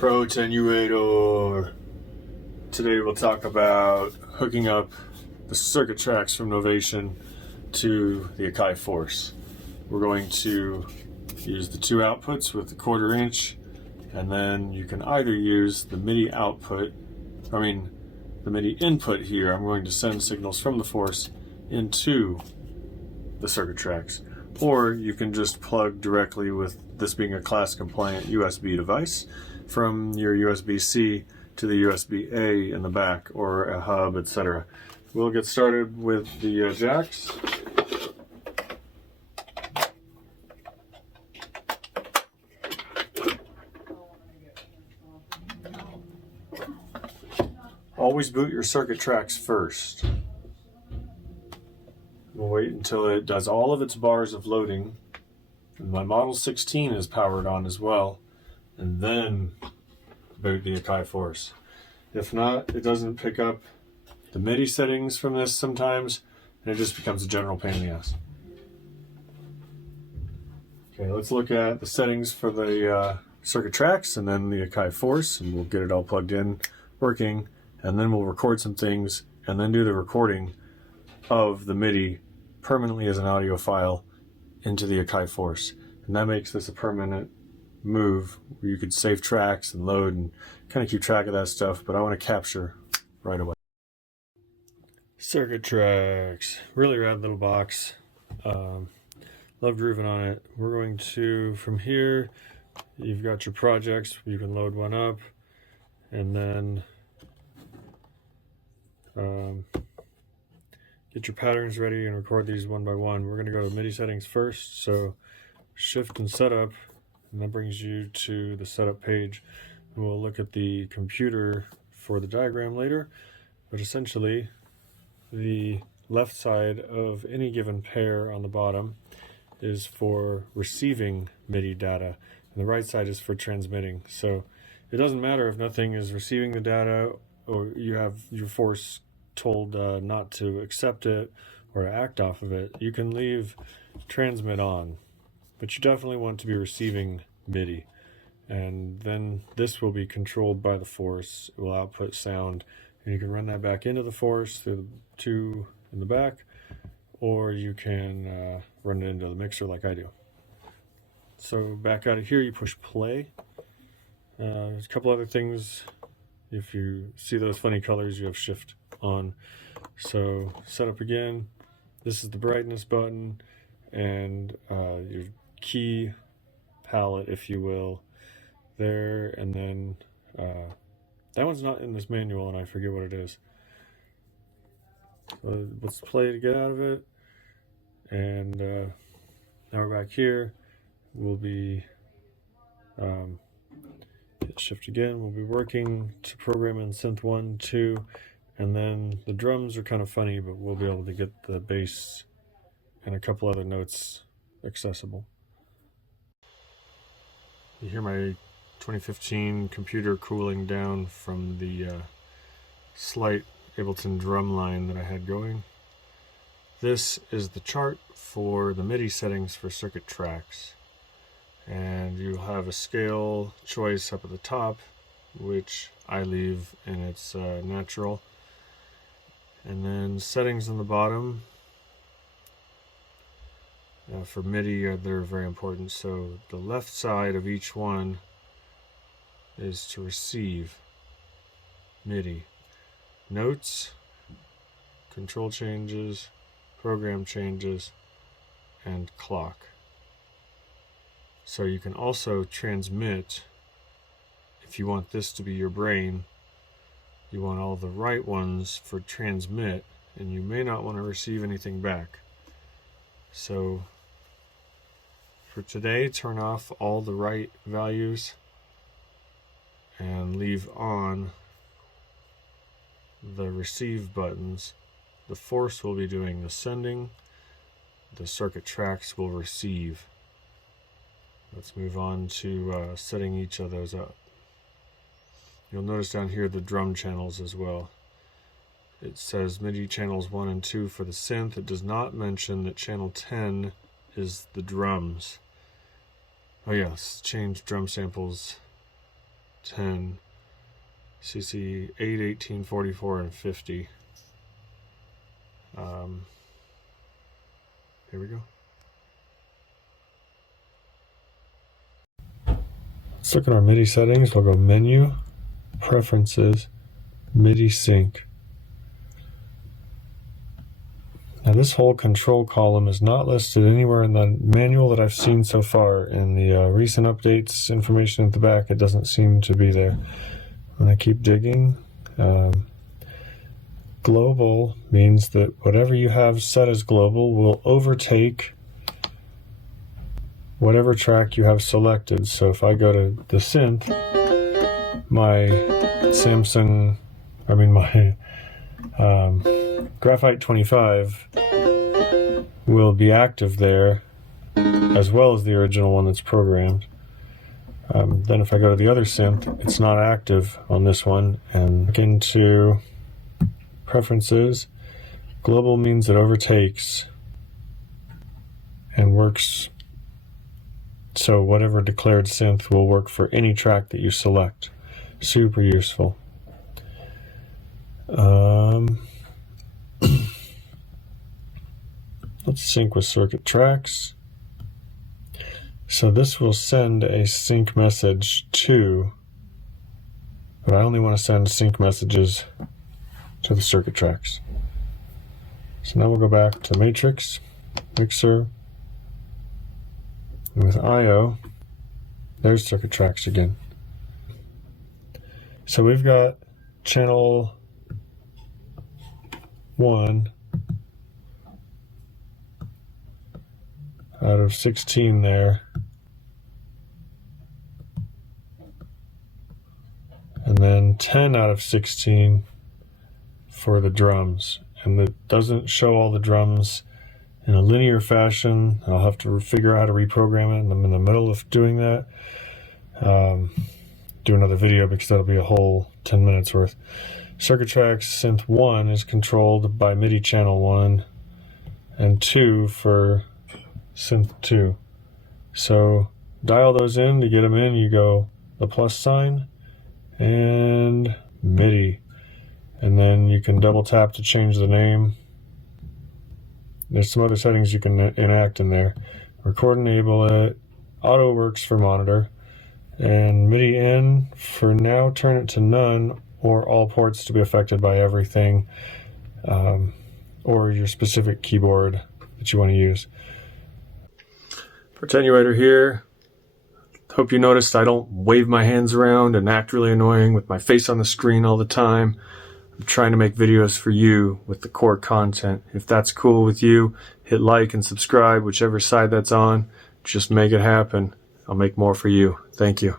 Pro Attenuator. Today we'll talk about hooking up the circuit tracks from Novation to the Akai Force. We're going to use the two outputs with the 1/4 inch, and then you can either use the MIDI input here. I'm going to send signals from the Force into the circuit tracks, or you can just plug directly, with this being a class compliant USB device, from your USB-C to the USB-A in the back, or a hub, etc. We'll get started with the jacks. Always boot your circuit tracks first. We'll wait until it does all of its bars of loading. And my Model 16 is powered on as well, and then boot the Akai Force. If not, it doesn't pick up the MIDI settings from this sometimes, and it just becomes a general pain in the ass. Okay, let's look at the settings for the circuit tracks and then the Akai Force, and we'll get it all plugged in, working, and then we'll record some things, and then do the recording of the MIDI permanently as an audio file into the Akai Force. And that makes this a permanent move where you could save tracks and load and kind of keep track of that stuff, but I want to capture right away. Circuit tracks, really rad little box. Love grooving on it. We're going to, from here, you've got your projects, you can load one up, and then get your patterns ready and record these one by one. We're going to go to MIDI settings first, so shift and setup, and that brings you to the setup page. And we'll look at the computer for the diagram later, but essentially the left side of any given pair on the bottom is for receiving MIDI data, and the right side is for transmitting. So it doesn't matter if nothing is receiving the data, or you have your Force told not to accept it or to act off of it. You can leave transmit on, but you definitely want to be receiving MIDI, and then this will be controlled by the Force. It will output sound, and you can run that back into the Force through the two in the back, or you can run it into the mixer like I do. So back out of here, you push play. There's a couple other things. If you see those funny colors, you have shift on. So setup again. This is the brightness button and your key palette, if you will, there. And then that one's not in this manual, and I forget what it is. Let's play to get out of it. And now we're back here. We'll be hit shift again. We'll be working to program in synth 1, 2, and then the drums are kind of funny, but we'll be able to get the bass and a couple other notes accessible. You hear my 2015 computer cooling down from the slight Ableton drum line that I had going. This is the chart for the MIDI settings for circuit tracks. And you'll have a scale choice up at the top, which I leave in its natural. And then settings on the bottom. For MIDI, they're very important. So the left side of each one is to receive MIDI. Notes, control changes, program changes, and clock. So you can also transmit. If you want this to be your brain, you want all the right ones for transmit, and you may not want to receive anything back. So for today, turn off all the right values and leave on the receive buttons. The Force will be doing the sending, the circuit tracks will receive. Let's move on to setting each of those up. You'll notice down here the drum channels as well. It says MIDI channels 1 and 2 for the synth. It does not mention that channel 10 is the drums. Oh yes, change drum samples 10, CC 8, 18, 44, and 50. Here we go. Let's look at our MIDI settings. We'll go Menu, Preferences, MIDI Sync. Now this whole control column is not listed anywhere in the manual that I've seen so far. In the recent updates information at the back, it doesn't seem to be there. I'm going to keep digging. Global means that whatever you have set as global will overtake whatever track you have selected. So if I go to the synth, my Graphite 25 will be active there, as well as the original one that's programmed. Then if I go to the other synth, it's not active on this one. And look into Preferences. Global means it overtakes and works, so whatever declared synth will work for any track that you select. Super useful. Let's sync with Circuit Tracks. So this will send a sync message to, but I only want to send sync messages to the Circuit Tracks. So now we'll go back to Matrix, Mixer, and with I/O, there's Circuit Tracks again. So we've got channel 1 out of 16 there, and then 10 out of 16 for the drums. And it doesn't show all the drums in a linear fashion. I'll have to figure out how to reprogram it, and I'm in the middle of doing that. Do another video because that'll be a whole 10 minutes worth. Circuit Tracks Synth 1 is controlled by MIDI channel 1 and 2 for Synth 2. So dial those in. To get them in, you go the plus sign and MIDI. And then you can double tap to change the name. There's some other settings you can enact in there. Record enable it. Auto works for monitor. And MIDI in, for now, turn it to none or all ports to be affected by everything, or your specific keyboard that you want to use. Attenuator here. Hope you noticed I don't wave my hands around and act really annoying with my face on the screen all the time. I'm trying to make videos for you with the core content. If that's cool with you, hit like and subscribe, whichever side that's on. Just make it happen. I'll make more for you. Thank you.